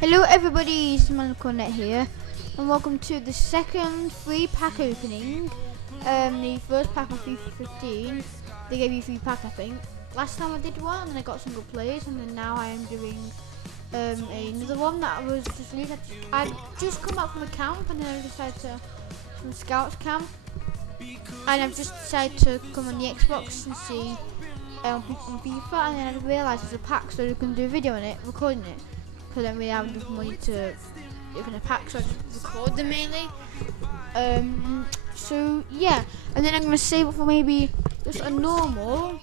Hello everybody, it's Cornet here, and welcome to the second free pack opening. The first pack on FIFA 15, they gave you free pack I think. Last time I did one, and then I got some good players, and then now I am doing another one that was just released. I just come back from a camp, and then I decided to, from a scouts camp, and I've just decided to come on the Xbox and see on FIFA, and then I realised there's a pack, so you can do a video on it, recording it. Because I don't really have enough money to open a pack, so I just record them mainly. So yeah, and then I'm gonna save it for maybe just a normal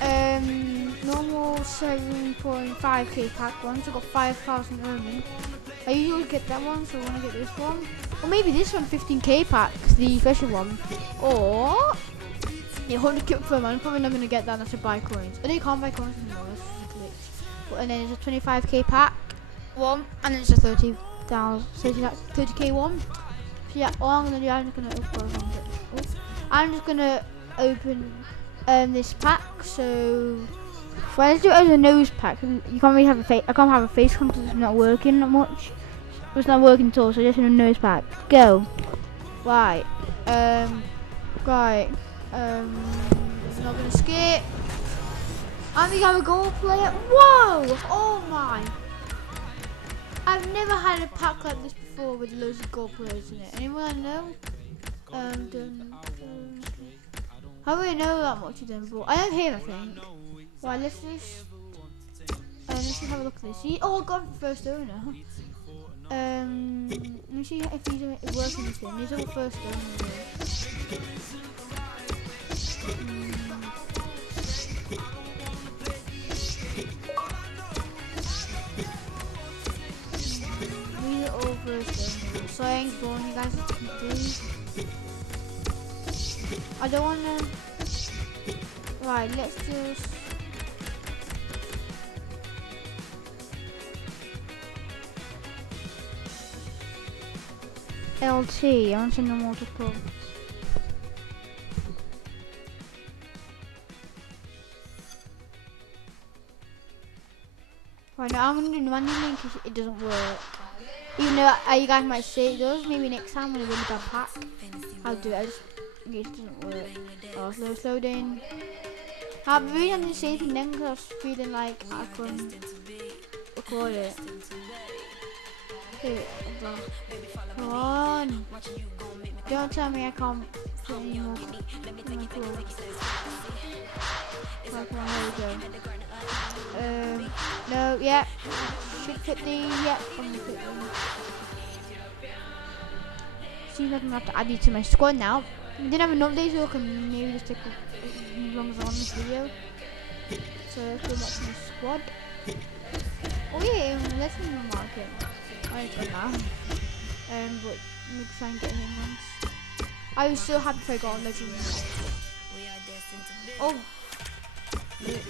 7.5k pack one. So I got 5,000 earning. I usually get that one, so I wanna get this one, or maybe this one 15k pack, the special one, or yeah, 100k per month. I'm probably not gonna get that unless I buy coins. I know you can't buy coins anymore. That's just a glitch. But and then there's a 25k pack one, and then it's a 30k one. So yeah, all I'm gonna do, I'm just gonna open this pack. So let's do it as a nose pack. You can't really have a face. I can't have a face cam because it's not working that much. It's not working at all. So just in a nose pack. Go. Right. Right. I'm not gonna skip. And we have a goal player. Whoa! Oh my! I've never had a pack like this before with loads of goal players in it. Anyone I know? I don't really know that much of them, but I don't hear anything. Right, let's just have a look at this. Oh, I got him first owner. Let me see if he's working this thing. He's all first owner. So I ain't boring you guys. I don't wanna. Right, let's just. LT, I want to know multiple. Right, now I'm gonna do manually in case it doesn't work. Even though you guys might say it does, maybe next time when I really bad pack, I'll do it. In case it doesn't work. Oh, slow down. I'm really not gonna say anything then because I was feeling like I couldn't record it. Okay, come on. Don't tell me I can't put any more clothes. Right, come on, here we go. No, yeah. Should fit the, yeah, I'm gonna fit them. Seems like I'm gonna have to add you to my squad now. I didn't have an update, so I can maybe just take as long as I want this video. So let's go back to my squad. Oh yeah, let's move the market. I ain't done that. But let me try and get him once. I was so happy if I got a legend. Oh. Wait.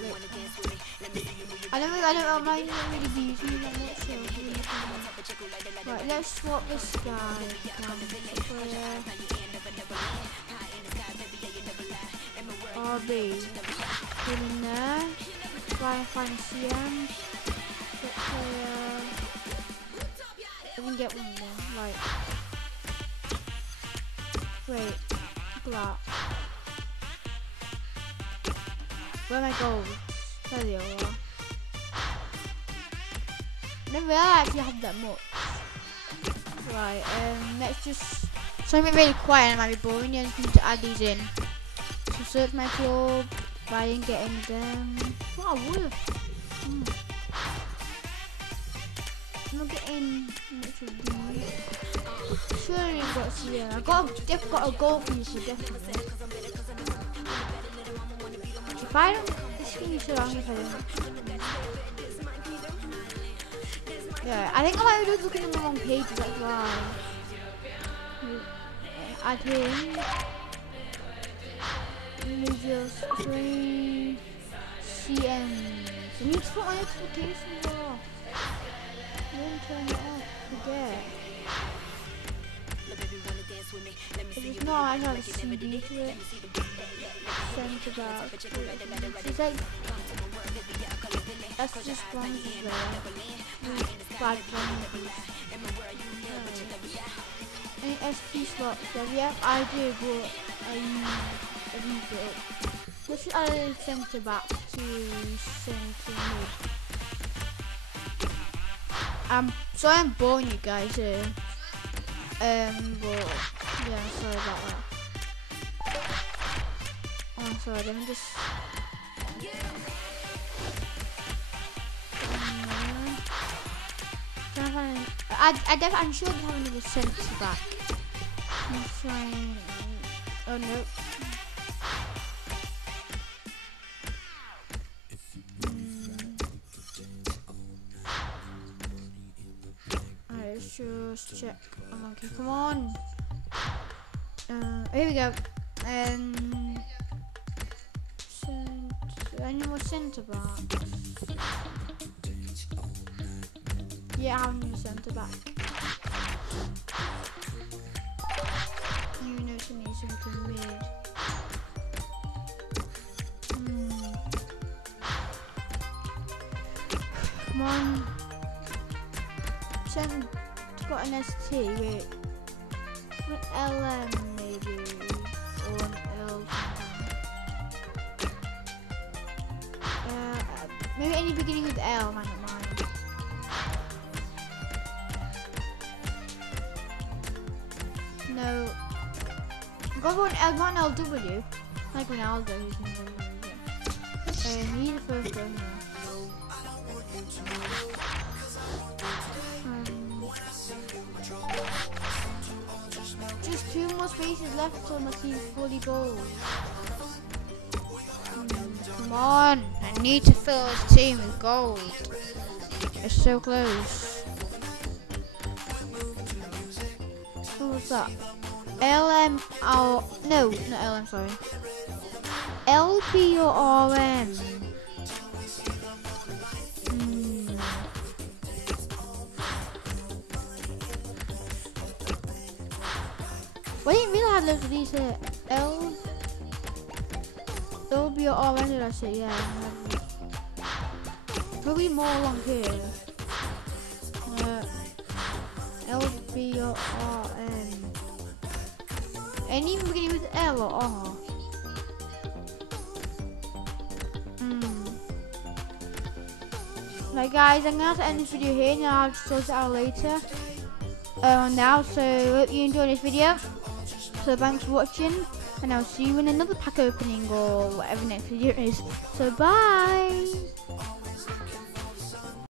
I don't know, mine not really be using that much, so right, let's swap this guy. RB. Put in there. Try and find a CM. I can get one there. Right. Wait. Look at that. Where are my goals? There they are. Never really actually have that much. Right, let's just. Something really quiet and it might be boring. You just need to add these in. So search my club. If I didn't get any of them. What I would have. I'm not getting much of these. Surely I've got CM. I've got a goal for you, so definitely. If I don't, this thing is so long if I don't. Yeah, I think I might be just looking at the wrong page, that's why. Add him. Just 3 CMs. I need to put my notifications off. I didn't turn it off. Forget. If it's not, I have a CD to it. Send to that. It's like, that's just one there. bad friends. Any SP slots? Yeah, I do, but I used it up. Let's add centre back to centre mid. Sorry I'm boring you guys here. But yeah, sorry about that. Oh, sorry, let me just. I'm sure they have another centre back. I'm trying. Oh no. Let's just check. Okay, come on. Here we go. Any more centre back? Yeah, I need a centre back. You know, to need something mid. Come on. Got an ST, wait. An LM maybe, or an L something. Maybe any beginning with L, might not mind. No. I got an LW. Like Ronaldo, who's in the he's the first one now. Just 2 more spaces left till my team's fully gold. Come on, I need to fill this team with gold. It's so close. What was that? LM, no, not LM, sorry. LB or RM? Well, I didn't realize I had loads of these here. LB or RM, did I say? Yeah. Probably more along here. LB or RM. Any beginning with L or R? Right guys, I'm gonna have to end this video here and I'll sort it out later. Now, so hope you enjoyed this video. So thanks for watching and I'll see you in another pack opening or whatever next video is. So bye!